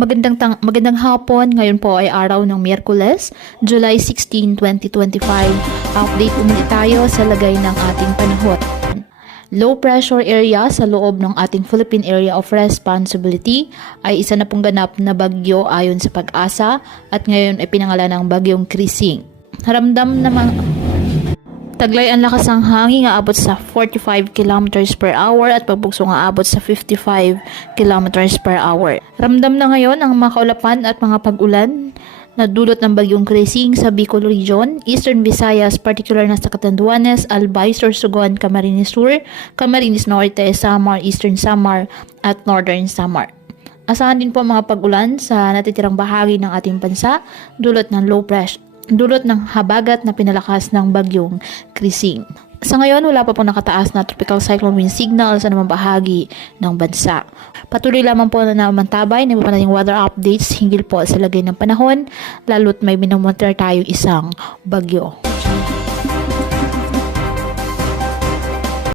Magandang hapon. Ngayon po ay araw ng Miyerkules, July 16, 2025. Update ulit tayo sa lagay ng ating panahon. Low pressure area sa loob ng ating Philippine Area of Responsibility ay isa na pong ganap na bagyo ayon sa Pag-asa at ngayon ay pinangalan ng bagyong Krising. Ramdam naman taglay ang lakas ng hangin aabot sa 45 kilometers per hour at pagbugso aabot sa 55 kilometers per hour. Ramdam na ngayon ang mga kaulapan at mga pag-ulan na dulot ng bagyong Krising sa Bicol Region, Eastern Visayas, particular na sa Catanduanes, Albay, Sorsogon, Camarines Sur, Camarines Norte, Samar, Eastern Samar at Northern Samar. Asahan din po mga pag-ulan sa natitirang bahagi ng ating bansa dulot ng low pressure. Dulot ng habagat na pinalakas ng bagyong Krising. Sa ngayon, wala pa pong nakataas na tropical cyclone wind signal sa namang bahagi ng bansa. Patuloy lamang po na namantabay ng iba pa nating weather updates hinggil po sa lagay ng panahon, lalo't may minamonitor tayong isang bagyo.